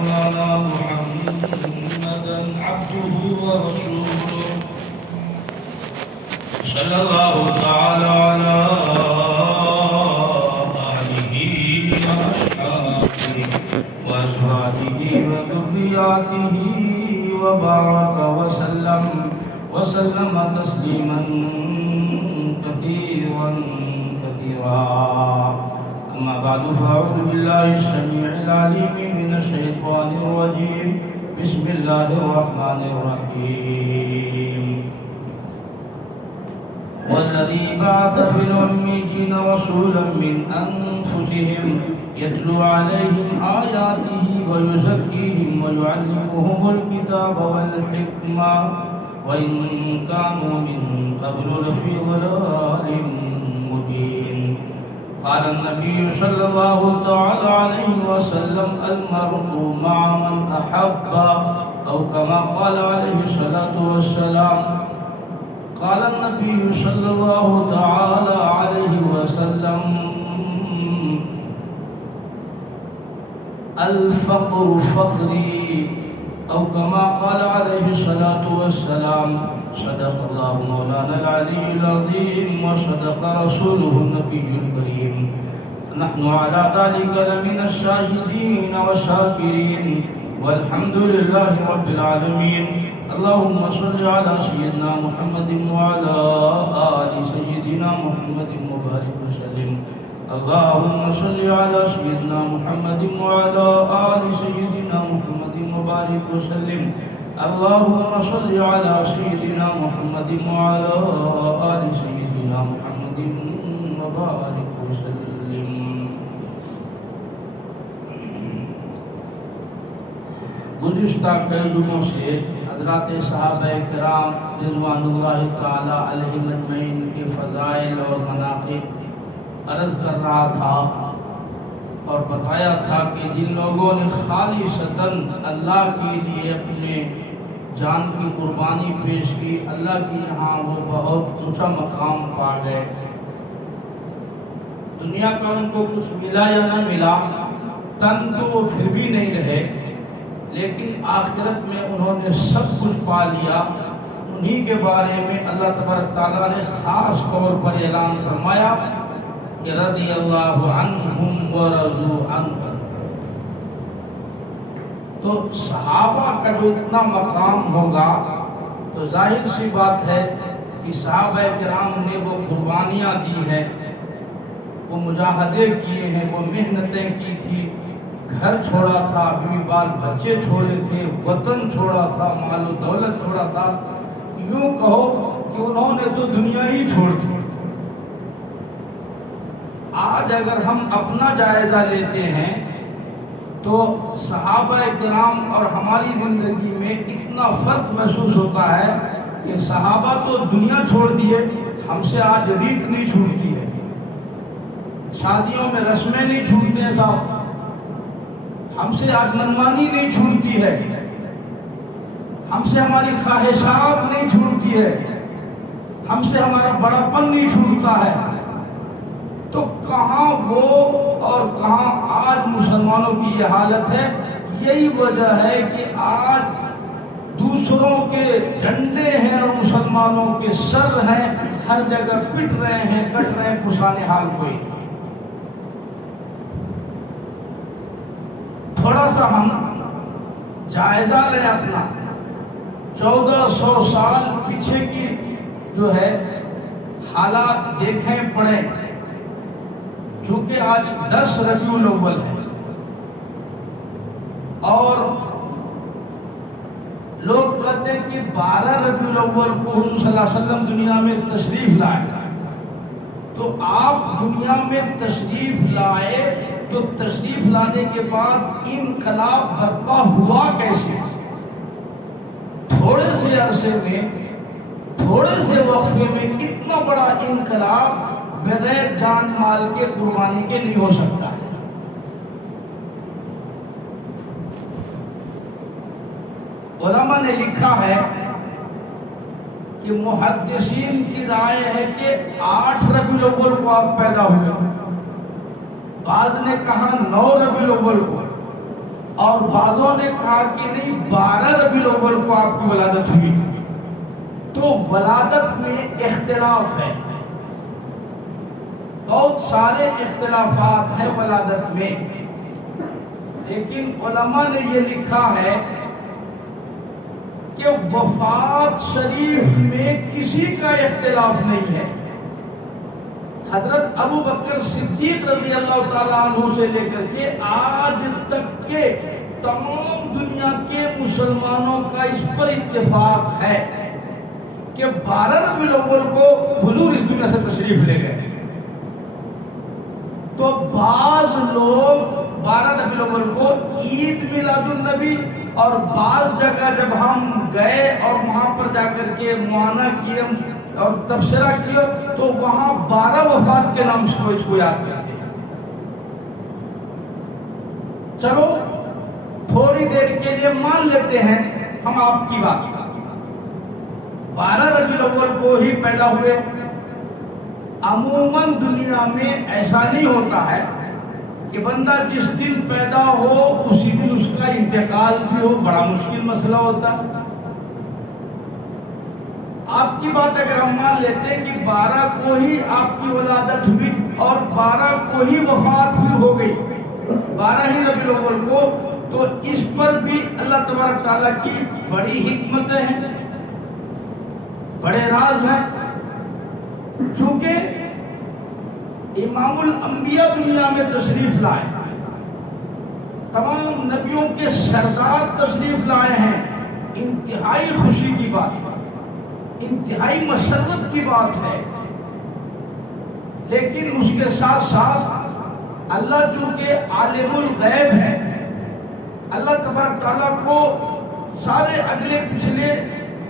ومولانا محمدا عبده ورسوله صلى الله تعالى على آله وأصحابه وأزواجه وذرياته وبارك وسلم تسليما كثيرا أما بعد فأعوذ بالله السميع العليم من الشيطان الرجيم بسم الله الرحمن الرحيم والذي بعث في الأميين رسولا من أنفسهم يتلو عليهم آياته ويزكيهم ويعلمهم الكتاب والحكمة وإن كانوا من قبل لفي ضلال مبين قال النبي صلى الله تعالى عليه وسلم المرء مع من أحب أو كما قال عليه الصلاة والسلام قال النبي صلى الله تعالى عليه وسلم الفقر فخري أو كما قال عليه الصلاة والسلام صدق الله مولانا العلي العظيم وصدق رسوله النبي الكريم نحن على ذلك لمن الشاهدين والشاكرين والحمد لله رب العالمين اللهم صل على سيدنا محمد وعلى آل سيدنا محمد مبارك وسلم اللهم صل على سيدنا محمد وعلى آل سيدنا محمد مبارك وسلم اللهم صل على سيدنا محمد وعلى آل سيدنا محمد مبارك وسلم گزشتہ کئی جمعوں سے حضرات صحابہ کرام رضوان اللہ تعالی علیہم اجمعین کے فضائل اور مناقب عرض کر رہا تھا اور بتایا تھا کہ جن لوگوں نے خالصتاً اللہ کے لیے اپنے جان کی قربانی پیش کی اللہ کے یہاں وہ بہت اونچا مقام پا گئے. دنیا کا ان کو کچھ ملا یا نہ ملا، تن تو وہ پھر بھی نہیں رہے، لیکن آخرت میں انہوں نے سب کچھ پا لیا. انہی کے بارے میں اللہ تبارک تعالیٰ نے خاص طور پر اعلان فرمایا کہ رضی اللہ عنہم ورضوا عنہ. تو صحابہ کا جو اتنا مقام ہوگا تو ظاہر سی بات ہے کہ صحابہ کرام نے وہ قربانیاں دی ہیں، وہ مجاہدے کیے ہیں، وہ محنتیں کی تھی، گھر چھوڑا تھا، بیوی بال بچے چھوڑے تھے، وطن چھوڑا تھا، مال و دولت چھوڑا تھا. یوں کہو کہ انہوں نے تو دنیا ہی چھوڑ دی. آج اگر ہم اپنا جائزہ لیتے ہیں تو صحابہ کرام اور ہماری زندگی میں اتنا فرق محسوس ہوتا ہے کہ صحابہ تو دنیا چھوڑ دیے، ہم سے آج ریت نہیں چھوٹتی ہے، شادیوں میں رسمیں نہیں چھوٹتے ہیں صاحب، ہم سے آج منمانی نہیں چھوٹتی ہے، ہم سے ہماری خواہشات نہیں چھوٹتی ہے، ہم سے ہمارا بڑا پن نہیں چھوٹتا ہے. تو کہاں وہ اور کہاں آج مسلمانوں کی یہ حالت ہے؟ یہی وجہ ہے کہ آج دوسروں کے ڈنڈے ہیں اور مسلمانوں کے سر ہیں، ہر جگہ پٹ رہے ہیں، کٹ رہے ہیں، پھسانے حال کوئی نہیں. تھوڑا سا ہم جائزہ لیں اپنا، 1400 سال پیچھے کی جو ہے حالات دیکھیں پڑھیں. چونکہ آج 10 ربیع الاول ہے اور لوگ کہتے ہیں کہ 12 ربیع الاول کو حضور صلی اللہ علیہ وسلم دنیا میں تشریف لائے. تو آپ دنیا میں تشریف لائے تو تشریف لانے کے بعد انقلاب برپا ہوا کیسے؟ تھوڑے سے عرصے میں، تھوڑے سے وقفے میں اتنا بڑا انقلاب بغیر جان مال کے قربانی کے نہیں ہو سکتا ہے. علماء نے لکھا ہے کہ محدثین کی رائے ہے کہ 8 ربیع الاول کو آپ پیدا ہوئے، بعض نے کہا 9 ربیع الاول کو، اور بعضوں نے کہا کہ نہیں 12 ربیع الاول کو آپ کی ولادت ہوئی. تو ولادت میں اختلاف ہے، بہت سارے اختلافات ہیں ولادت میں، لیکن علماء نے یہ لکھا ہے کہ وفات شریف میں کسی کا اختلاف نہیں ہے. حضرت ابو بکر صدیق رضی اللہ تعالیٰ عنہ سے لے کر کے آج تک کے تمام دنیا کے مسلمانوں کا اس پر اتفاق ہے کہ 12 ربیع الاول کو حضور اس دنیا سے تشریف لے گئے. تو بعض لوگ 12 ربیع الاول کو عید میلاد النبی، اور بعض جگہ جب ہم گئے اور وہاں پر جا کر کے معائنہ کیے اور تبصرہ کیا تو وہاں 12 وفات کے نام سے اس کو یاد کرتے ہیں. چلو تھوڑی دیر کے لیے مان لیتے ہیں ہم آپ کی بات، 12 ربیع الاول کو ہی پیدا ہوئے. عموماً دنیا میں ایسا نہیں ہوتا ہے کہ بندہ جس دن پیدا ہو اسی دن اس کا انتقال بھی ہو، بڑا مشکل مسئلہ ہوتا ہے. آپ کی بات اگر ہم مان لیتے ہیں کہ 12 کو ہی آپ کی ولادت ہوئی اور 12 کو ہی وفات پھر ہو گئی، 12 ہی ربیع الاول کو، تو اس پر بھی اللہ تبارک تعالیٰ کی بڑی حکمتیں ہیں، بڑے راز ہیں. چونکہ امام الانبیاء دنیا میں تشریف لائے، تمام نبیوں کے سردار تشریف لائے ہیں، انتہائی خوشی کی بات ہے، انتہائی مسرت کی بات ہے. لیکن اس کے ساتھ ساتھ اللہ چونکہ عالم الغیب ہے، اللہ تبارک تعالیٰ کو سارے اگلے پچھلے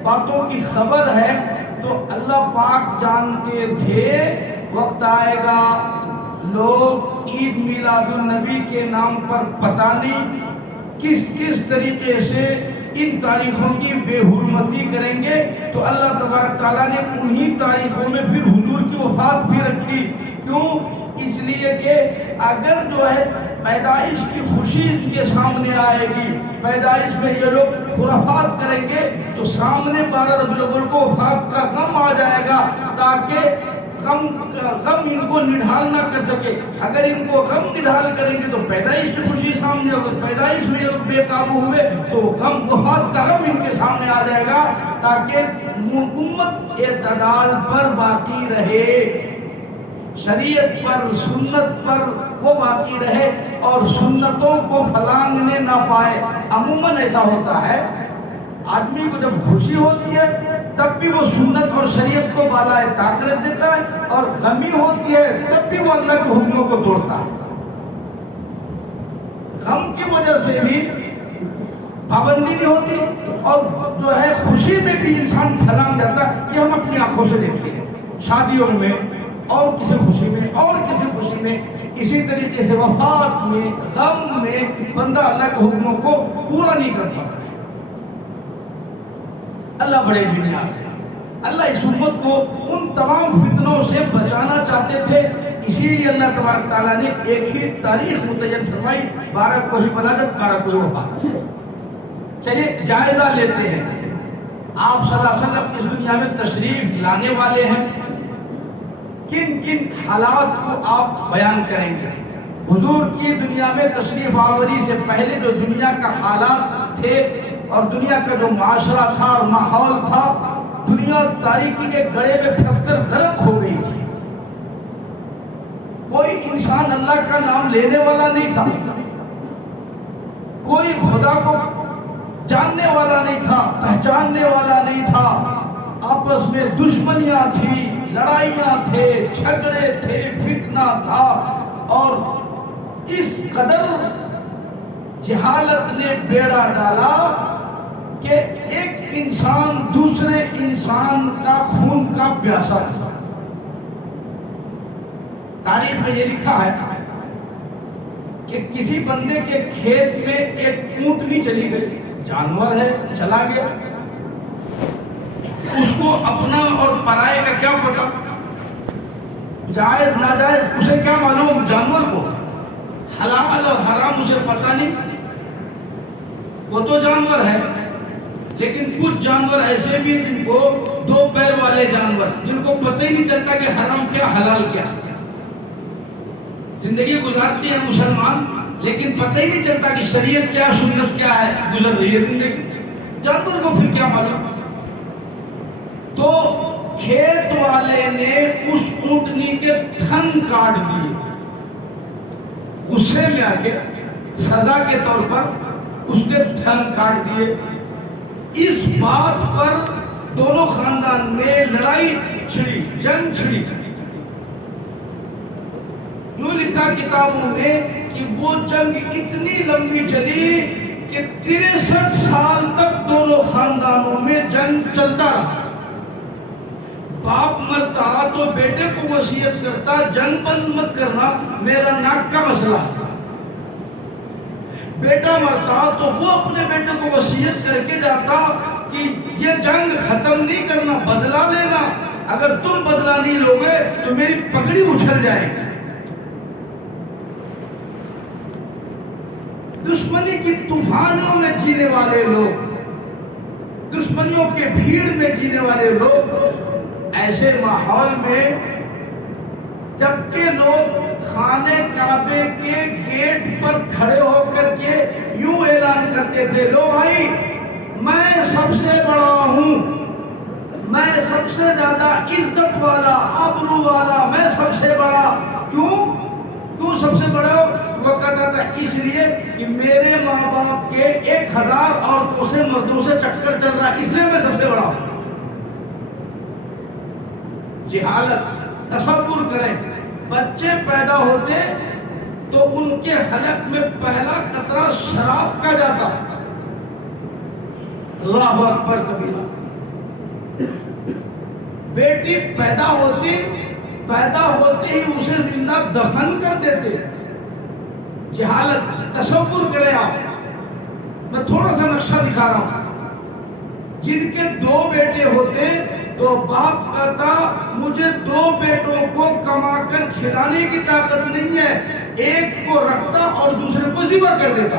باتوں کی خبر ہے، تو اللہ پاک جانتے تھے وقت آئے گا لوگ عید میلاد النبی کے نام پر پتہ نہیں کس کس طریقے سے ان تاریخوں کی بے حرمتی کریں گے. تو اللہ تبارک تعالیٰ نے انہی تاریخوں میں پھر حضور کی وفات بھی رکھی. کیوں؟ اس لیے کہ اگر جو ہے پیدائش کی خوشی ان کے سامنے آئے گی، پیدائش میں یہ لوگ خرافات کریں گے، تو سامنے 12 ربیع الاول کو وفات کا غم آ جائے گا، تاکہ غم ان کو نڈھال نہ کر سکے. اگر ان کو غم نڈھال کریں گے تو پیدائش کی خوشی سامنے ہوگی، پیدائش میں یہ بے قابو ہوئے تو غم وفات کا غم ان کے سامنے آ جائے گا، تاکہ امت اعتدال پر باقی رہے، شریعت پر سنت پر وہ باقی رہے اور سنتوں کو پھلانگنے نہ پائے. عموماً ایسا ہوتا ہے آدمی کو جب خوشی ہوتی ہے تب بھی وہ سنت اور شریعت کو بالائے طاق رکھ دیتا ہے، اور غمی ہوتی ہے تب بھی وہ اللہ کے حکموں کو توڑتا ہے. غم کی وجہ سے بھی پابندی نہیں ہوتی، اور جو ہے خوشی میں بھی انسان پھلانگ جاتا ہے. یہ ہم اپنی آنکھوں سے دیکھتے ہیں شادیوں میں اور کسی خوشی میں اور کسی خوشی میں. اسی طریقے سے وفات میں، غم میں بندہ اللہ کے حکموں کو پورا نہیں کر پاتا. اللہ بڑے بے نیاز ہے. اللہ اس امت کو ان تمام فتنوں سے بچانا چاہتے تھے، اسی لیے اللہ تبارک تعالیٰ نے ایک ہی تاریخ متعین فرمائی، 12 کو ہی ولادت، 12 کو ہی وفات. چلیے جائزہ لیتے ہیں. آپ صلی اللہ علیہ وسلم اس دنیا میں تشریف لانے والے ہیں، کن کن حالات کو آپ بیان کریں گے؟ حضور کی دنیا میں تشریف آوری سے پہلے جو دنیا کا حالات تھے اور دنیا کا جو معاشرہ تھا اور ماحول تھا، دنیا تاریکی کے گڑھے میں پھنس کر غرق ہو گئی تھی. کوئی انسان اللہ کا نام لینے والا نہیں تھا، کوئی خدا کو جاننے والا نہیں تھا، پہچاننے والا نہیں تھا. آپس میں دشمنیاں تھی، لڑائیاں تھے، جھگڑے تھے، فتنہ تھا، اور اس قدر جہالت نے بیڑا ڈالا کہ ایک انسان دوسرے انسان کا خون کا پیاسا تھا. تاریخ میں یہ لکھا ہے کہ کسی بندے کے کھیت میں ایک اونٹنی چلی گئی، جانور ہے چلا گیا، اس کو اپنا اور پرائے کا کیا پتا، جائز ناجائز اسے کیا معلوم، جانور کو حلال اور حرام اسے پتہ نہیں. وہ تو جانور ہے، لیکن کچھ جانور ایسے بھی ہیں جن کو 2 پیر والے جانور، جن کو پتہ ہی نہیں چلتا کہ حرام کیا حلال کیا، زندگی گزارتے ہیں مسلمان لیکن پتہ ہی نہیں چلتا کہ شریعت کیا سنت کیا ہے، گزر رہی ہے زندگی، جانور کو پھر کیا معلوم۔ تو کھیت والے نے اس اونٹنی کے تھن کاٹ دیے، غصے میں آ کے سزا کے طور پر اس کے تھن کاٹ دیے۔ اس بات پر دونوں خاندان میں لڑائی چھڑی، جنگ چھڑی۔ یوں لکھا کتابوں میں کہ وہ جنگ اتنی لمبی چلی کہ 63 سال تک دونوں خاندانوں میں جنگ چلتا رہا۔ باپ مرتا تو بیٹے کو وصیت کرتا جنگ بند مت کرنا، میرا ناک کا مسئلہ ہے۔ بیٹا مرتا تو وہ اپنے بیٹے کو وصیت کر کے جاتا کہ یہ جنگ ختم نہیں کرنا، بدلہ لینا، اگر تم بدلہ نہیں لوگے تو میری پگڑی اچھل جائے گی۔ دشمنی کی طوفانوں میں جینے والے لوگ، دشمنیوں کے بھیڑ میں جینے والے لوگ، ایسے ماحول میں جبکہ لوگ خانہ کعبے کے گیٹ پر کھڑے ہو کر کے یوں اعلان کرتے تھے، لو بھائی میں سب سے بڑا ہوں، میں سب سے زیادہ عزت والا، آبرو والا، میں سب سے بڑا۔ کیوں سب سے بڑا ہو؟ وہ کہتا تھا اس لیے کہ میرے ماں باپ کے 1000 عورتوں سے مردوں سے چکر چل رہا ہے، اس لیے میں سب سے بڑا ہوں۔ جہالت، تصور کریں، بچے پیدا ہوتے تو ان کے حلق میں پہلا قطرہ شراب کا جاتا، اللہ اکبر کبیرہ۔ بیٹی پیدا ہوتی ہی اسے زندہ دفن کر دیتے۔ جہالت، تصور کریں آپ، میں تھوڑا سا نقشہ دکھا رہا ہوں۔ جن کے 2 بیٹے ہوتے تو باپ کہتا مجھے 2 بیٹوں کو کما کر کھلانے کی طاقت نہیں ہے، ایک کو رکھتا اور دوسرے کو ذبح کر دیتا،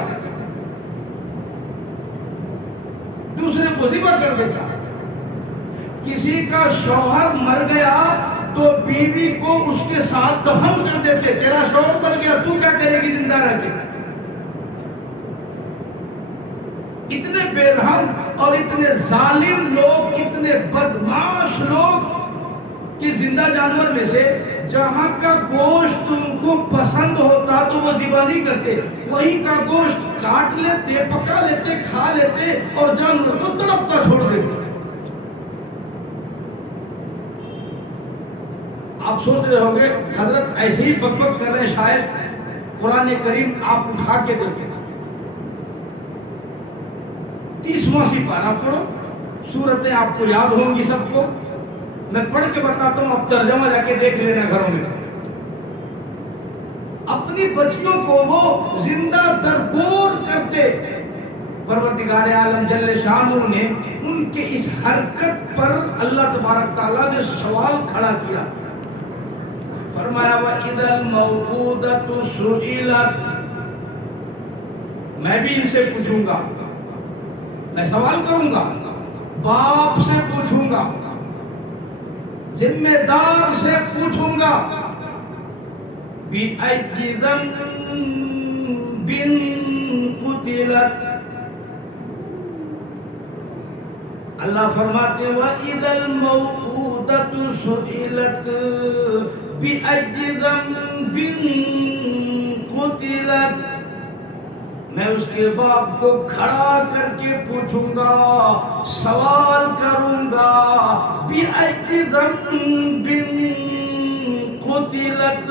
کسی کا شوہر مر گیا تو بیوی کو اس کے ساتھ دفن کر دیتے، تیرا شوہر مر گیا تو کیا کرے گی زندہ رہ کے۔ اتنے بے رحم اور اتنے ظالم لوگ، اتنے بدمعاش لوگ کہ زندہ جانور میں سے جہاں کا گوشت ان کو پسند ہوتا تو وہ ذبح نہیں کرتے، وہیں کا گوشت کاٹ لیتے، پکا لیتے، کھا لیتے اور جانور کو تڑپتا چھوڑ دیتے۔ آپ سوچ رہے ہوں گے حضرت ایسے ہی بک بک کر رہے ہیں، شاید قرآن کریم آپ اٹھا کے دیکھیں، 30واں سپارہ پڑھو، سورتیں آپ کو یاد ہوں گی سب کو، میں پڑھ کے بتاتا ہوں، آپ ترجمہ جا کے دیکھ لینا گھروں میں۔ اپنی بچیوں کو وہ زندہ درگور کرتے، پروردگار عالم جل شانہ نے ان کے اس حرکت پر اللہ تبارک تعالیٰ نے سوال کھڑا کیا، فرمایا وَإِذَا الْمَوْءُودَةُ سُئِلَتْ، میں بھی ان سے پوچھوں گا، میں سوال کروں گا، باپ سے پوچھوں گا، ذمہ دار سے پوچھوں گا، بِأَيِّ ذَنبٍ قُتِلَتْ، اللہ فرماتے ہیں وَإِذَا الْمَوْءُودَةُ سُئِلَتْ بِأَيِّ ذَنبٍ قُتِلَتْ، میں اس کے باپ کو کھڑا کر کے پوچھوں گا، سوال کروں گا، بِأَيِّ ذَنبٍ قُتِلَتْ،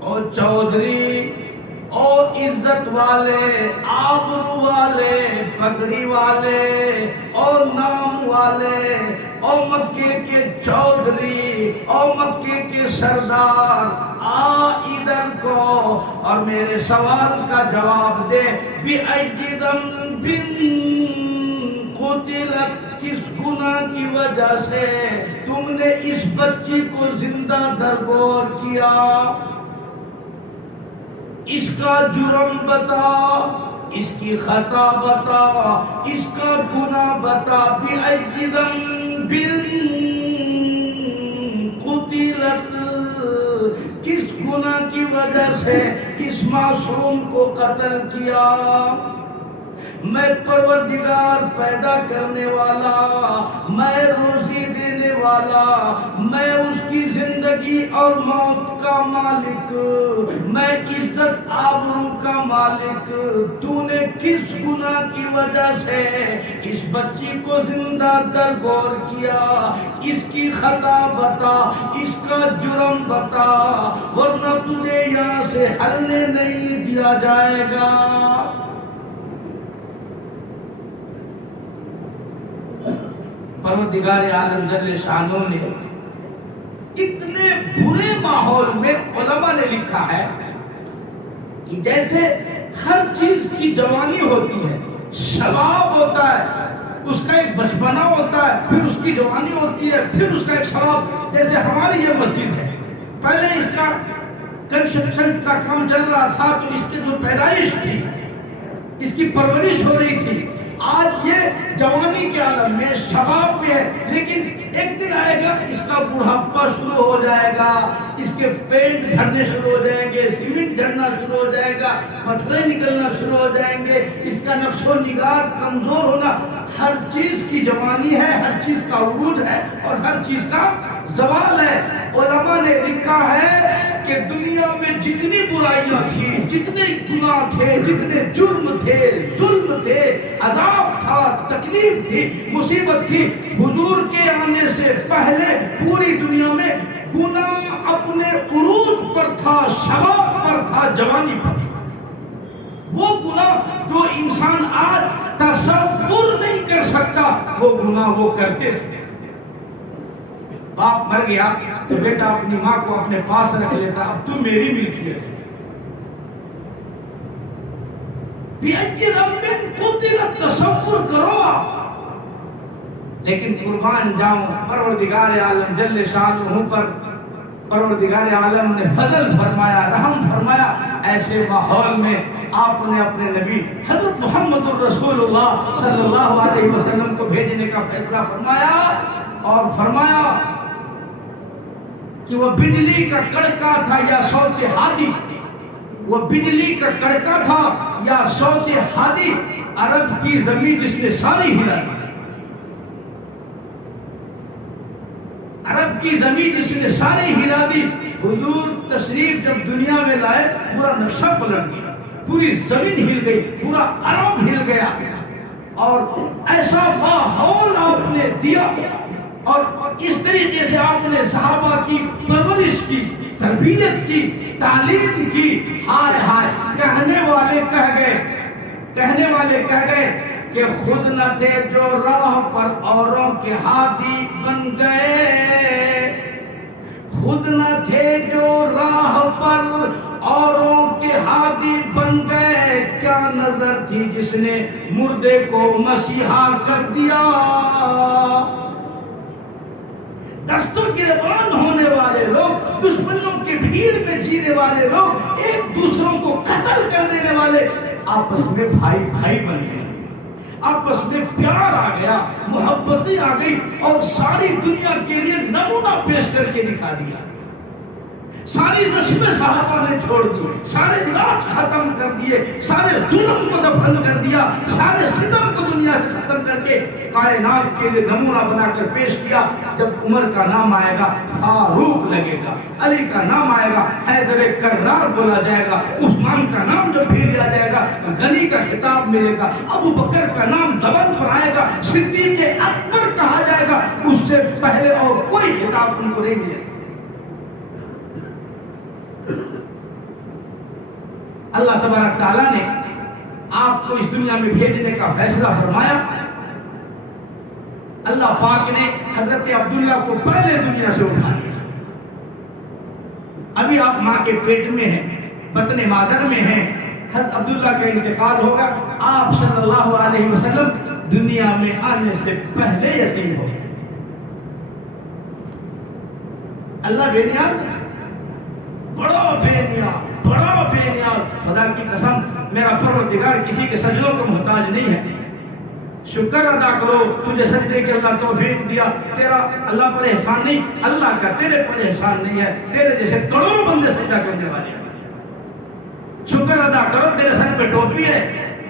اور چودھری اور عزت والے، آبرو والے، پگڑی والے اور نام والے اور مکے کے چودھری اور مکے کے سردار، آ ادھر کو اور میرے سوال کا جواب دے، بِأَيِّ ذَنبٍ قُتِلَتْ، کس گناہ کی وجہ سے تم نے اس بچی کو زندہ درگور کیا، اس کا جرم بتا، اس کی خطا بتا، اس کا گناہ بتا، بِأَيِّ ذَنبٍ قُتِلَتْ، کس گناہ کی وجہ سے اس معصوم کو قتل کیا؟ میں پروردگار پیدا کرنے والا، میں روزی دینے والا، میں اس کی زندگی اور موت کا مالک، میں عزت آبرو کا مالک، تو نے کس گناہ کی وجہ سے اس بچی کو زندہ درگور کیا؟ اس کی خطا بتا، اس کا جرم بتا، ورنہ تجھے یہاں سے ہلنے نہیں دیا جائے گا۔ پروردگار عالم جل شانہ نے اتنے برے ماحول میں علماء نے لکھا ہے کہ جیسے ہر چیز کی جوانی ہوتی ہے، شباب ہوتا ہے، اس کا ایک بچپنا ہوتا ہے، پھر اس کی جوانی ہوتی ہے، پھر اس کا ایک شباب۔ جیسے ہماری یہ مسجد ہے، پہلے اس کا کنسٹرکشن کا کام چل رہا تھا تو اس کی جو پیدائش تھی، اس کی پرورش ہو رہی تھی، آج یہ جوانی کے عالم میں، شباب میں ہے، لیکن ایک دن آئے گا اس کا بڑھاپا شروع ہو جائے گا، اس کے پینٹ جھڑنے شروع ہو جائیں گے، سیمنٹ جھڑنا شروع ہو جائے گا، پتھرے نکلنا شروع ہو جائیں گے، اس کا نقش و نگار کمزور ہونا۔ ہر چیز کی جوانی ہے، ہر چیز کا عروج ہے اور ہر چیز کا زوال ہے۔ علماء نے لکھا ہے کہ دنیا میں جتنی برائیاں تھیں، جتنے گناہ تھے، جتنے جرم تھے، ظلم تھے، عذاب تھا، تکلیف تھی، مصیبت تھی، حضور کے آنے سے پہلے پوری دنیا میں گناہ اپنے عروج پر تھا، شباب پر تھا، جوانی پر تھا۔ وہ گناہ جو انسان آج تصور نہیں کر سکتا، وہ گناہ وہ کرتے تھے۔ باپ مر گیا تو بیٹا اپنی ماں کو اپنے پاس رکھ لیتا، اب تو میری ملکیت ہے۔ بِأَيِّ ذَنبٍ قُتِلَتْ، تصور کرو آپ۔ لیکن قربان جاؤں پروردگار عالم جل شانہ پر، پروردگار عالم نے فضل فرمایا، رحم فرمایا۔ ایسے ماحول میں آپ نے اپنے نبی حضرت محمد الرسول اللہ صلی اللہ علیہ وسلم کو بھیجنے کا فیصلہ فرمایا، اور فرمایا کہ وہ بجلی کا کڑکا تھا یا صوت ہادی، وہ بجلی کا کڑکا تھا یا صوت ہادی، عرب کی زمین جس نے ساری ہلا دی، عرب کی زمین جس نے ساری ہلا دی۔ حضور تشریف جب دنیا میں لائے، پورا نقشہ پلٹ گیا، پوری زمین ہل گئی، پورا عرب ہل گیا، اور ایسا ماحول آپ نے دیا، اور اس طریقے سے آپ نے صحابہ کی پرورش کی، تربیت کی، تعلیم کی۔ ہائے ہائے، کہنے والے کہہ گئے کہ خود نہ تھے جو راہ پر اوروں کے ہادی بن گئے، خود نہ تھے جو راہ پر اوروں کے ہادی بن گئے، کیا نظر تھی جس نے مردے کو مسیحا کر دیا۔ دستوں گریبان ہونے والے لوگ، دشمنوں کی بھیڑ میں جینے والے لوگ، ایک دوسروں کو قتل کر دینے والے، آپس میں بھائی بھائی بن گئے، آپس میں پیار آ گیا، محبتیں آ گئی، اور ساری دنیا کے لیے نمونہ پیش کر کے دکھا دیا۔ ساری رسمیں صحابہ نے چھوڑ دی، سارے راج ختم کر دیے، سارے ظلم کو دفن کر دیا، سارے ستم کو دنیا سے ختم کر کے کائنات کے لیے نمونہ بنا کر پیش کیا۔ جب عمر کا نام آئے گا فاروق لگے گا، علی کا نام آئے گا حیدر کرار بولا جائے گا، عثمان کا نام جب بھی لیا جائے گا غنی کا خطاب ملے گا، ابو بکر کا نام زبان پر آئے گا، صدیق اکبر کہا جائے گا، اس سے پہلے اور کوئی خطاب ان کو نہیں ملے گا۔ اللہ تبارک تعالیٰ نے آپ کو اس دنیا میں بھیجنے کا فیصلہ فرمایا۔ اللہ پاک نے حضرت عبداللہ کو پہلے دنیا سے اٹھا لیا، ابھی آپ ماں کے پیٹ میں ہیں، بطن مادر میں ہیں، حضرت عبداللہ کا انتقال ہوگا، آپ صلی اللہ علیہ وسلم دنیا میں آنے سے پہلے یتیم ہو گئے۔ اللہ بے نیاز، بڑا بے نیاز، بڑا بے نیاز. خدا کی قسم میرا پروردگار کسی کے سجدوں کو محتاج نہیں ہے. شکر ادا کرو تجھے سجدے کے اللہ توفیق دیا. تیرا اللہ پر احسان نہیں، اللہ کا تیرے پر احسان نہیں ہے. تیرے جیسے کروڑوں بندے سجدہ کرنے والے ہیں. شکر ادا کرو تیرے سر پہ ٹوپی ہے،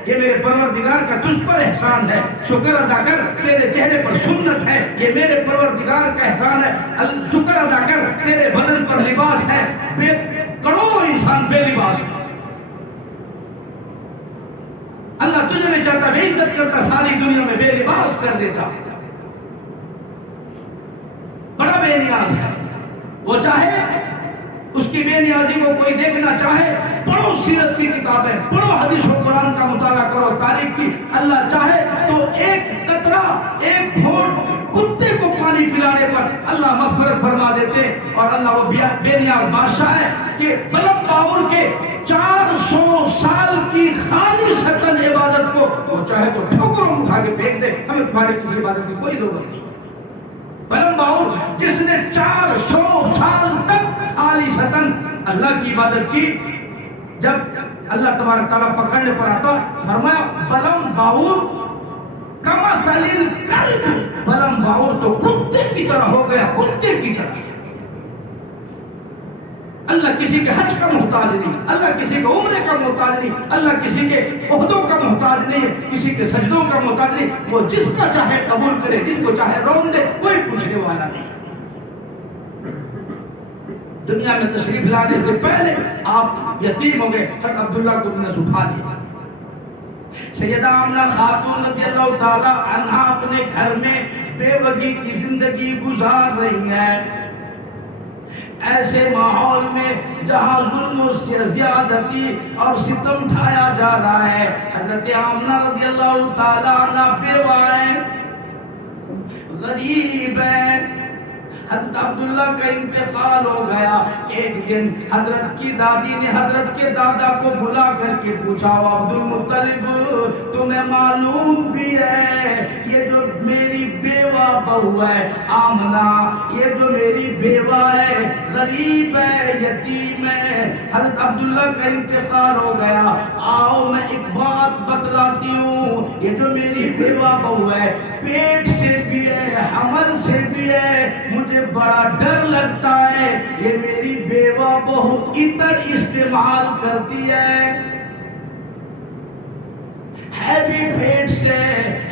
یہ میرے پروردگار کا تجھ پر احسان ہے. شکر ادا کر تیرے چہرے پر سنت ہے، یہ میرے پروردگار کا احسان ہے. شکر ادا کر تیرے بدن پر لباس ہے، کروڑوں انسان بے لباس ہے. اللہ تجھے میں چاہتا بے عزت کرتا، ساری دنیا میں بے لباس کر دیتا. بڑا بے نیاز ہے وہ. چاہے اس کی بے نیازی کو کوئی دیکھنا چاہے، پڑھو سیرت کی کتابیں، پڑھو حدیث و قرآن کا مطالعہ کرو، تاریخ کی. اللہ چاہے تو ایک قطرہ، ایک گھونٹ کتے کو پانی پلانے پر اللہ مغفرت فرما دیتے. اور اللہ وہ بے نیاز بادشاہ ہے کہ بلم باور کے 400 سال کی خالصتاً عبادت کو وہ چاہے تو ٹھوکروں اٹھا کے پھینک دے. ہمیں تمہارے کسی عبادت کی کوئی ضرورت نہیں. بلم باور جس نے 400 سال تک خالصتاً اللہ کی عبادت کی، جب اللہ تبارک تعالیٰ پکڑنے پر آتا فرمایا بلم باور کمثل الکلب، بلم باور تو کتے کی طرح ہو گیا، کتے کی طرح. اللہ کسی کے حج کا محتاج نہیں، اللہ کسی کے عمرے کا محتاج نہیں، اللہ کسی کے عہدوں کا محتاج نہیں ہے، کسی کے سجدوں کا محتاج نہیں. وہ جس کا چاہے قبول کرے، جس کو چاہے رون دے، کوئی پوچھنے والا نہیں. دنیا میں تشریف لانے سے پہلے آپ یتیم ہو گئے، حضرت عبداللہ کو نے اٹھا لیا. سیدہ آمنہ خاتون رضی اللہ تعالی عنہا اپنے گھر میں بے وگی کی زندگی گزار رہی ہیں. ایسے ماحول میں جہاں ظلم و زیادتی اور ستم ڈھایا جا رہا ہے، حضرت آمنہ رضی اللہ تعالی عنہ بیوہ ہیں، غریب ہیں. حضرت عبداللہ کا انتقال ہو گیا. ایک دن حضرت کی دادی نے حضرت کے دادا کو بلا کر کے پوچھا، عبد المطلب تمہیں معلوم بھی ہے یہ جو میری بیوہ بہو ہے آمنہ، یہ جو میری بیوہ ہے غریب ہے، یتیم ہے، حضرت عبداللہ کا انتقال ہو گیا. آؤ میں ایک بات بتلاتی ہوں، یہ جو میری بیوہ بہو ہے پیٹ سے بھی ہے، حمل سے بھی ہے، مجھے بڑا ڈر لگتا ہے یہ میری بیوہ بہو عطر استعمال کرتی ہے بھی پیٹ سے،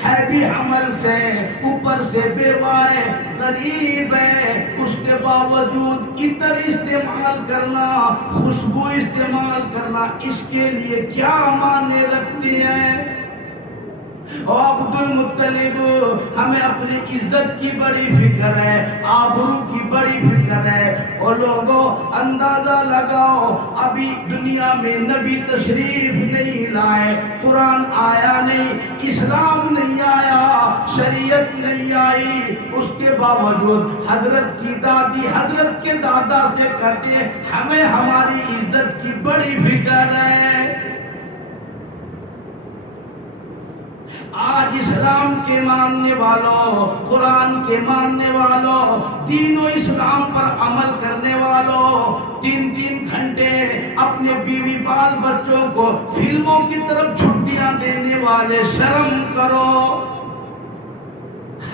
ہے بھی حمل سے، اوپر سے بیوہ ہے، غریب ہے، اس کے باوجود عطر استعمال کرنا، خوشبو استعمال کرنا اس کے لیے کیا معنی رکھتی ہے؟ عبد المطلب ہمیں اپنی عزت کی بڑی فکر ہے، آبرو کی بڑی فکر ہے. اور لوگوں اندازہ لگاؤ ابھی دنیا میں نبی تشریف نہیں لائے، قرآن آیا نہیں، اسلام نہیں آیا، شریعت نہیں آئی، اس کے باوجود حضرت کی دادی حضرت کے دادا سے کہتے ہیں ہمیں ہماری عزت کی بڑی فکر ہے. آج اسلام کے ماننے والوں، قرآن کے ماننے والوں، دین و اسلام پر عمل کرنے والوں، 3 گھنٹے اپنے بیوی بال بچوں کو فلموں کی طرف چھٹیاں دینے والے، شرم کرو،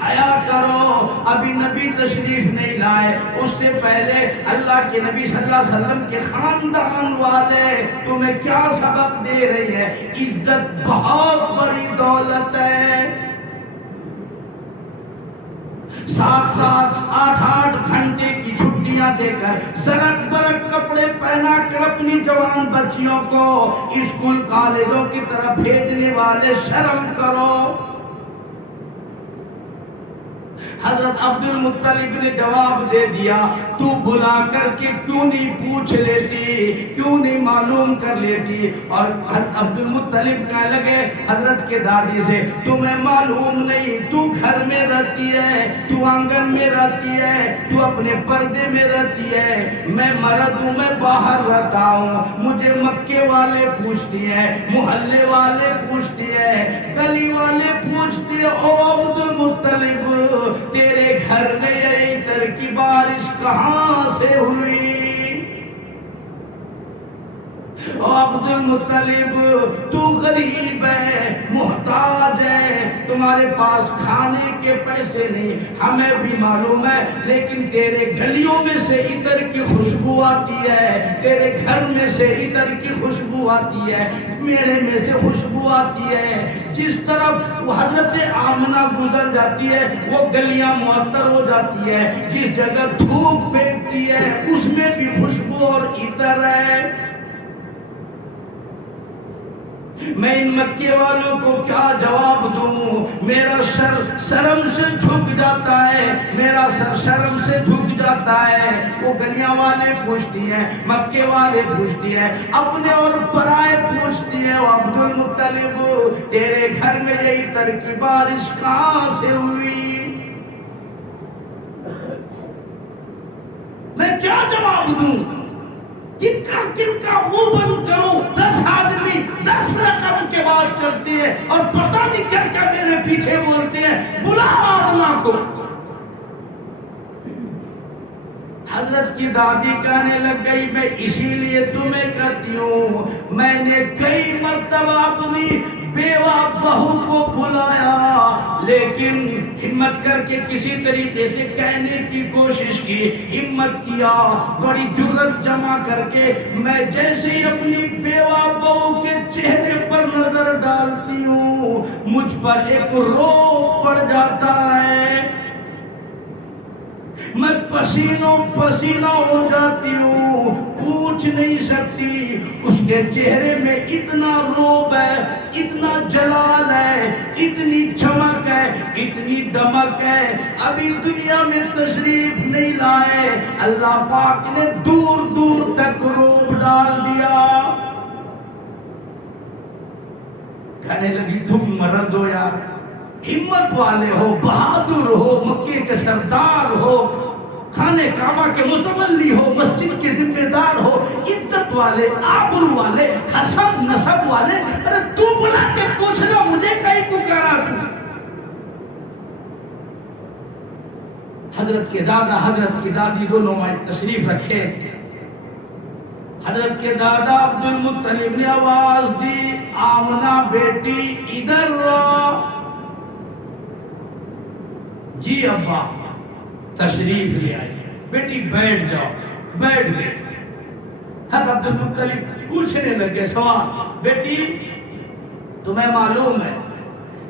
حیا کرو. ابھی نبی تشریف نہیں لائے، اس سے پہلے اللہ کے نبی صلی اللہ علیہ وسلم کے خاندان والے تمہیں کیا سبق دے رہی ہے؟ عزت بہت بڑی دولت ہے. 7 8 گھنٹے کی چھٹیاں دے کر، سرک برک کپڑے پہنا کر اپنی جوان بچیوں کو اسکول کالجوں کی طرف بھیجنے والے، شرم کرو. حضرت عبد المطلب نے جواب دے دیا، تو بلا کر کے کیوں نہیں پوچھ لیتی، کیوں نہیں معلوم کر لیتی؟ اور حضرت عبد المطلب کہنے لگے حضرت کے دادی سے، تمہیں معلوم نہیں، تو گھر میں رہتی ہے، تو آنگن میں رہتی ہے، تو اپنے پردے میں رہتی ہے، میں مرد ہوں، میں باہر رہتا ہوں، مجھے مکے والے پوچھتی ہیں، محلے والے پوچھتی ہیں، گلی والے پوچھتی ہیں، او عبد المطلب تیرے گھر میں عطر کی بارش کہاں سے ہوئی؟ او عبد المطلب تو غریب ہے، محتاج ہے، تمہارے پاس کھانے کے پیسے نہیں، ہمیں بھی معلوم ہے، لیکن تیرے گلیوں میں سے عطر کی خوشبو آتی ہے، تیرے گھر میں سے عطر کی خوشبو آتی ہے، میرے میں سے خوشبو آتی ہے، جس طرف وہ حضرت آمنہ گزر جاتی ہے وہ گلیاں معطر ہو جاتی ہے، جس جگہ دھوپ پھینکتی ہے اس میں بھی خوشبو اور عطر ہے۔ میں ان مکے والوں کو کیا جواب دوں؟ میرا سر شرم سے جھک جاتا ہے، میرا سر شرم سے جھک جاتا ہے۔ وہ گلیاں والے پوچھتی ہیں، مکے والے پوچھتی ہیں، اپنے اور پرائے پوچھتی ہیں، عبد المطلب تیرے گھر میں یہ عطر کی بارش کہاں سے ہوئی؟ میں کیا جواب دوں؟ کن کا منہ بند کروں؟ 10 آدمی 10 رقم کے بات کرتے ہیں اور پتہ نہیں کیا کیا میرے پیچھے بولتے ہیں، بلاؤ آمنہ کو۔ حضرت کی دادی کہنے لگ گئی میں اسی لیے تمہیں کہتی ہوں، میں نے کئی مرتبہ اپنی بیوہ بہو کو بلایا لیکن ہمت کر کے کسی طریقے سے کہنے کی کوشش کی، ہمت کیا، بڑی جرت جمع کر کے میں جیسے ہی اپنی بیوہ بہو کے چہرے پر نظر ڈالتی ہوں مجھ پر ایک روب پڑ جاتا ہے، میں پسینوں پسینہ ہو جاتی ہوں، پوچھ نہیں سکتی۔ اس کے چہرے میں اتنا روب ہے، اتنا جلال ہے، اتنی چمک ہے، اتنی دمک ہے، ابھی دنیا میں تشریف نہیں لائے، اللہ پاک نے دور دور تک روب ڈال دیا۔ کہنے لگی تم مرد ہو یار، ہمت والے ہو، بہادر ہو، مکے کے سردار ہو، خانے کعبہ کے متولی ہو، مسجد کے ذمہ دار ہو، عزت والے، آبرو والے، حسب نسب والے، ارے تو بلا کے پوچھنا مجھے کہیں کو کہہ رہا تو؟ حضرت کے دادا حضرت کی دادی دونوں آئے تشریف رکھے۔ حضرت کے دادا عبد المطلب نے آواز دی، آمنہ بیٹی ادھر آ۔ جی ابا، تشریف لے آئی، بیٹی بیٹھ جاؤ، بیٹھ گئے۔ حضرت عبد المطلب پوچھنے لگے سوال، بیٹی تمہیں معلوم ہے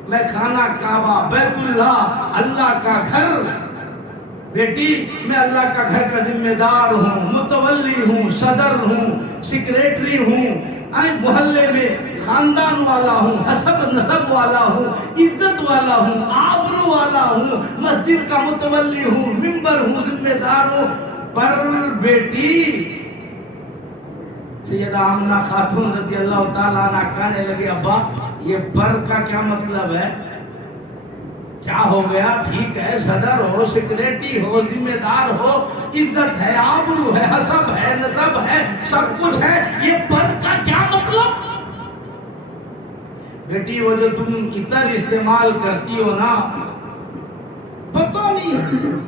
میں خانہ کعبہ بیت اللہ اللہ کا گھر، بیٹی میں اللہ کا گھر کا ذمہ دار ہوں، متولی ہوں، صدر ہوں، سیکریٹری ہوں، محلے میں خاندان والا ہوں، حسب نسب والا ہوں، عزت والا ہوں، آبرو والا ہوں، مسجد کا متولی ہوں، ممبر ہوں، ذمہ دار ہوں، پر بیٹی سیدہ آمنہ خاتون رضی اللہ تعالیٰ عنہ کہنے لگے ابا یہ پر کا کیا مطلب ہے؟ کیا ہو گیا؟ ٹھیک ہے، صدر ہو، سیکریٹری ہو، ذمہ دار ہو، عزت ہے، آبرو ہے، حسب ہے، نسب ہے، سب کچھ ہے، یہ پر کا کیا مطلب؟ بیٹی وہ جو تم عطر استعمال کرتی ہو نا، پتہ نہیں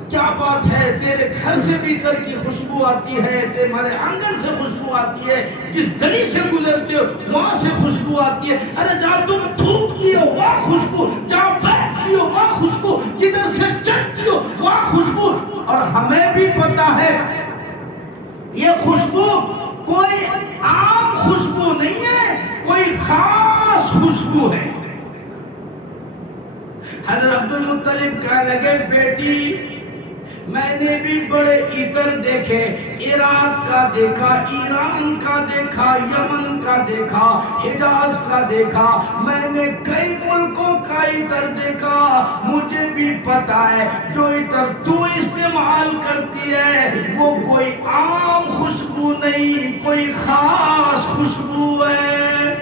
کیا بات ہے، تیرے گھر سے بھی عطر کی خوشبو آتی ہے، تمہارے آنگن سے خوشبو آتی ہے، جس گلی سے گزرتے ہو وہاں سے خوشبو آتی ہے، ارے جہاں تم تھوکتی ہو وہاں خوشبو، جہاں بیٹھتی ہو وہاں خوشبو، جدھر سے چلتی ہو وہاں خوشبو۔ اور ہمیں بھی پتہ ہے یہ خوشبو کوئی عام خوشبو نہیں ہے، کوئی خاص خوشبو ہے۔ حضرت عبد المطلب کہنے لگے بیٹی میں نے بھی بڑے عطر دیکھے، عراق کا دیکھا، ایران کا دیکھا، یمن کا دیکھا، حجاز کا دیکھا، میں نے کئی ملکوں کا عطر دیکھا، مجھے بھی پتا ہے جو عطر تو استعمال کرتی ہے وہ کوئی عام خوشبو نہیں، کوئی خاص خوشبو ہے۔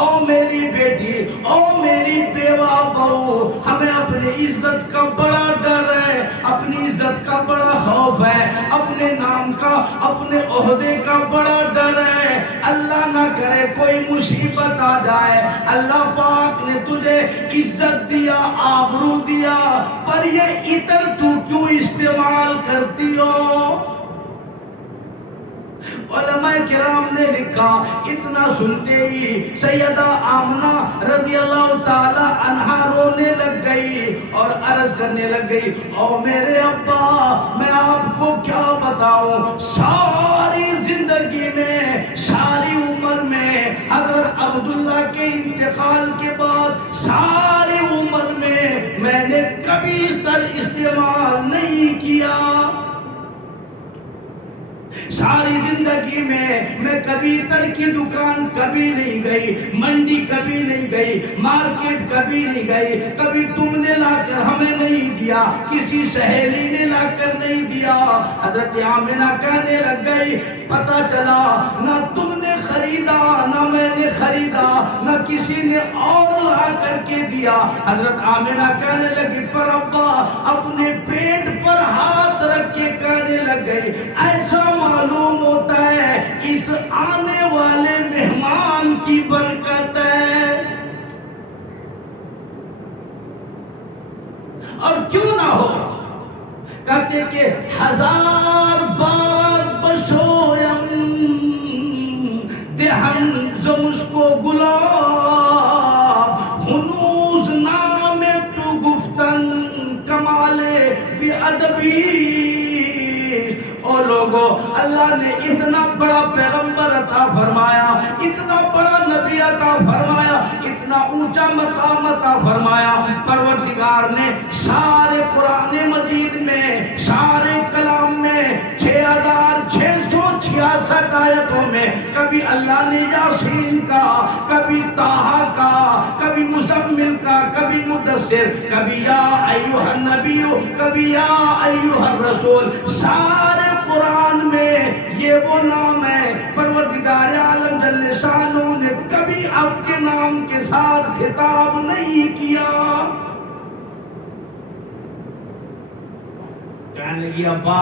او میری بیٹی، او میری بیوہ بہو، ہمیں اپنی عزت کا بڑا ڈر ہے، اپنی عزت کا بڑا خوف ہے، اپنے نام کا، اپنے عہدے کا بڑا ڈر ہے، اللہ نہ کرے کوئی مصیبت آ جائے۔ اللہ پاک نے تجھے عزت دیا، آبرو دیا، پر یہ عطر تو کیوں استعمال کرتی ہو؟ علماء کرام نے لکھا، اتنا سنتے ہی سیدہ آمنہ رضی اللہ تعالی عنہا رونے لگ گئی اور عرض کرنے لگ گئی، او میرے ابا میں آپ کو کیا بتاؤں، ساری زندگی میں ساری عمر میں حضرت عبداللہ کے انتقال کے بعد ساری عمر میں نے کبھی اس طرح استعمال نہیں کیا، ساری زندگی میں کبھی تر کی دکان کبھی نہیں گئی، منڈی کبھی نہیں گئی، مارکیٹ کبھی نہیں گئی، کبھی تم نے لا کر ہمیں نہیں دیا، کسی سہیلی نے لا کر نہیں دیا۔ حضرت آمنہ کہنے لگ گئی، پتہ چلا نہ تم نے خریدا نہ میں نے خریدا نہ کسی نے اور لا کر کے دیا۔ حضرت آمنہ کہنے لگی، پر ابا اپنے پیٹ پر ہاتھ رکھ کے کہنے لگ گئی، ایسا معلوم ہوتا ہے اس آنے والے مہمان کی برکت ہے، اور کیوں نہ ہو، کہتے کہ ہزار بار بشویم دہن زمش کو گلاب، ہنوز نام تو گفتن کمالے بی ادبی۔ او لوگو، اللہ نے اتنا بڑا پیغمبر عطا فرمایا، اتنا بڑا نبی عطا فرمایا، اتنا اونچا مقام عطا فرمایا، پروردگار نے سارے قرآن مجید میں سارے کلام میں 6666 آیتوں میں کبھی اللہ نے یاسین کا، کبھی طٰہٰ کا، کبھی مزمل کا، کبھی مدثر، کبھی یا ایھا النبی، کبھی یا ایھا الرسول، سارے قرآن میں یہ وہ نام ہے۔ پروردگار عالم جل شانہ نے کبھی آپ کے نام کے ساتھ خطاب نہیں کیا۔ کہنے لگی، ابا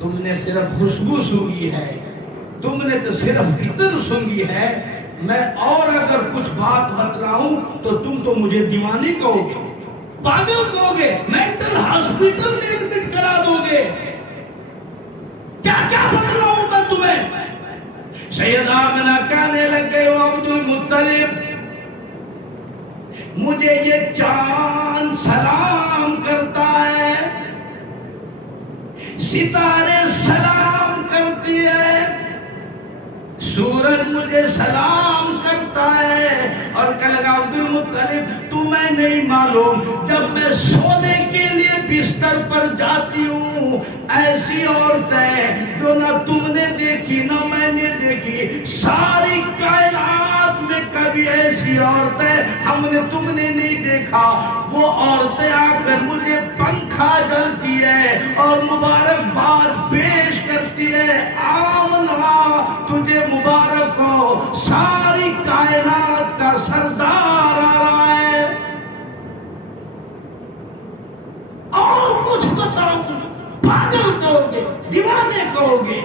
تم نے صرف خوشبو سونگی ہے، تم نے تو صرف عطر سونگی ہے، میں اور اگر کچھ بات بتلاؤں تو تم تو مجھے دیوانی کہو گے، پاگل کہو گے، مینٹل ہاسپٹل میں ایڈمٹ کرا دو گے، کیا کیا بتلاؤں میں تمہیں؟ سیدہ آمنہ کہنے لگ گئے، عبد المطلب مجھے یہ چاند سلام کرتا ہے، ستارے سلام کرتی ہے، سورج مجھے سلام کرتا ہے، اور کہنے لگا عبد المطلب تمہیں نہیں معلوم، جب میں سونے کے لیے بستر پر جاتی ہوں، ایسی عورتیں جو نہ تم نے دیکھی نہ میں نے دیکھی، ساری کائنات میں کبھی ایسی عورتیں ہم نے تم نے نہیں دیکھا، وہ عورتیں آ کر مجھے پنکھا جلتی ہے اور مبارکباد پیش کرتی ہے، آمنہ تجھے مبارک ہو، ساری کائنات کا سردار آ رہا ہے۔ اور کچھ بتاؤں، پاگل کہو گے، دیوانے کہو گے،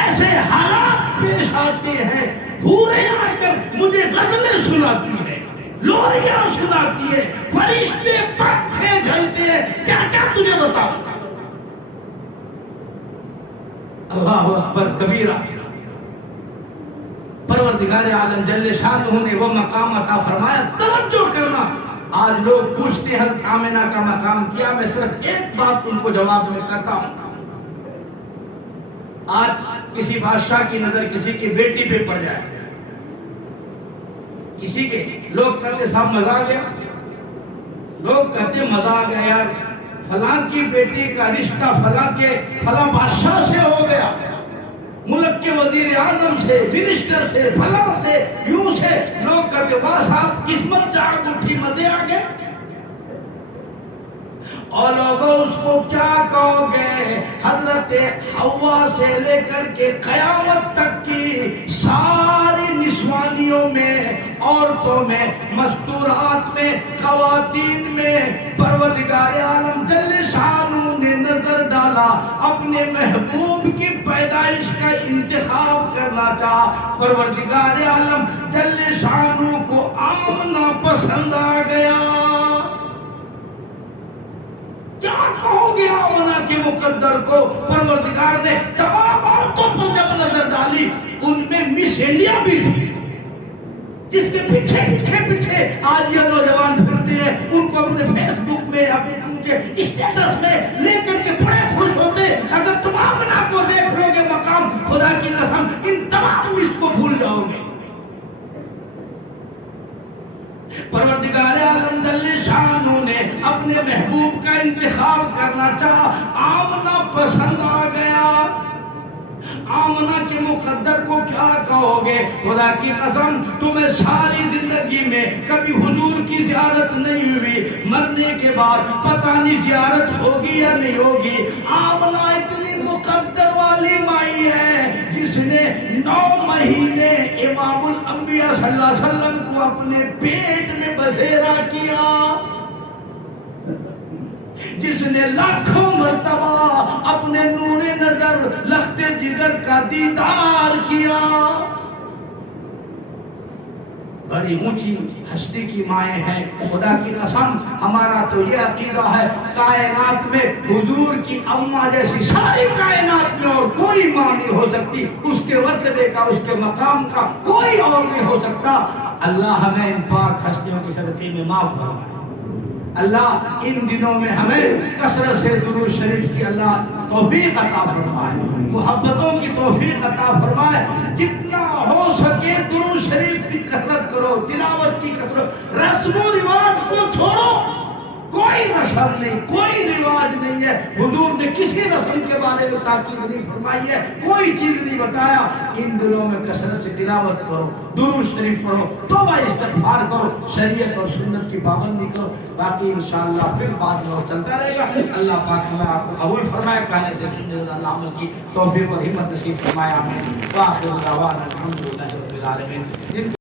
ایسے حالات پیش آتے ہیں، حوریں آ کر مجھے غزلیں سناتی ہیں، لوریاں سناتی ہیں، فرشتے پنکھے جھلتے ہیں، کیا کیا تجھے بتاؤں؟ اللہ اکبر کبیرہ۔ پروردگار عالم جل شانہ نے وہ مقام عطا فرمایا۔ توجہ کرنا، آج لوگ پوچھتے ہیں حضرت آمنہ کا مقام کیا، میں صرف ایک بات تم کو جواب میں کرتا ہوں۔ آج کسی بادشاہ کی نظر کسی کی بیٹی پہ پڑ جائے، کسی کے لوگ کہتے صاحب مزہ آ گیا، لوگ کہتے مزہ آ گیا یار، فلاں کی بیٹی کا رشتہ فلاں بادشاہ سے ہو گیا، ملک کے وزیر اعظم سے، منسٹر سے، فلاں سے، یوں سے، لوگ کہتے واہ صاحب قسمت جاگ اٹھی، مزے آ گئے۔ اور لوگوں اس کو کیا کہو گے؟ حضرت حوا سے لے کر کے قیامت تک کی ساری نسوانیوں میں، عورتوں میں، مستورات میں، خواتین میں پروردگار عالم جل شانہ نے نظر ڈالا، اپنے محبوب کی پیدائش کا انتخاب کرنا چاہا، پروردگار عالم جل شانہ کو آمنہ پسند آ گیا۔ کیا کہو گے آمنہ کے مقدر کو؟ پروردگار نے تمام عورتوں پر جب نظر ڈالی ان میں مس انڈیا بھی تھی، جس کے پیچھے آج یہ نوجوان پھرتے ہیں، ان کو اپنے فیس بک میں ان کے اسٹیٹس میں لے کر کے بڑے خوش ہوتے۔ اگر تم آمنہ کو دیکھ لو گے مقام، خدا کی قسم ان تمام مس کو بھول جاؤ گے۔ پروردگار عالم جل شانہ نے اپنے محبوب کا انتخاب کرنا چاہا، آمنہ پسند آ گیا۔ آمنہ کے مقدر کو کیا کہو گے؟ خدا کی قسم تمہیں ساری زندگی میں کبھی حضور کی زیارت نہیں ہوئی، مرنے کے بعد پتہ نہیں زیارت ہوگی یا نہیں ہوگی۔ آمنہ اتنی مقدر والی مائی ہے جس نے 9 مہینے امام الانبیاء صلی اللہ علیہ وسلم کو اپنے پیٹ میں بسیرا کیا، جس نے لاکھوں مرتبہ اپنے نور نظر لخت جگر کا دیدار کیا۔ بڑی اونچی ہستی کی مائیں ہیں۔ خدا کی قسم ہمارا تو یہ عقیدہ ہے کائنات میں حضور کی اماں جیسی ساری کائنات میں اور کوئی ماں نہیں ہو سکتی، اس کے مرتبے کا، اس کے مقام کا کوئی اور نہیں ہو سکتا۔ اللہ ہمیں ان پاک ہستیوں کی صدقے میں معاف فرمائے۔ اللہ ان دنوں میں ہمیں کثرت سے درود شریف کی اللہ توفیق عطا فرمائے، محبتوں کی توفیق عطا فرمائے۔ جتنا ہو سکے درود شریف کی کثرت کرو، تلاوت کی کثرت، رسم و رواج کو چھوڑو۔ کوئی رسم نہیں، کوئی رواج نہیں ہے، حضور نے کسی رسم کے بارے میں تاکید نہیں فرمائی ہے، کوئی چیز نہیں بتایا۔ ان دنوں میں کثرت سے تلاوت کرو، درود شریف پڑھو، توبہ استغفار کرو، شریعت اور سنت کی پابندی کرو، باقی انشاءاللہ پھر بعد میں چلتا رہے گا۔ اللہ پاک ہمیں آپ کو قبول فرمائے، کہنے سے سننے اللہ عمل کی توفیق اور ہمت نصیب فرمائے، آمین۔ وآخر دعوانا الحمدللہ رب العالمین۔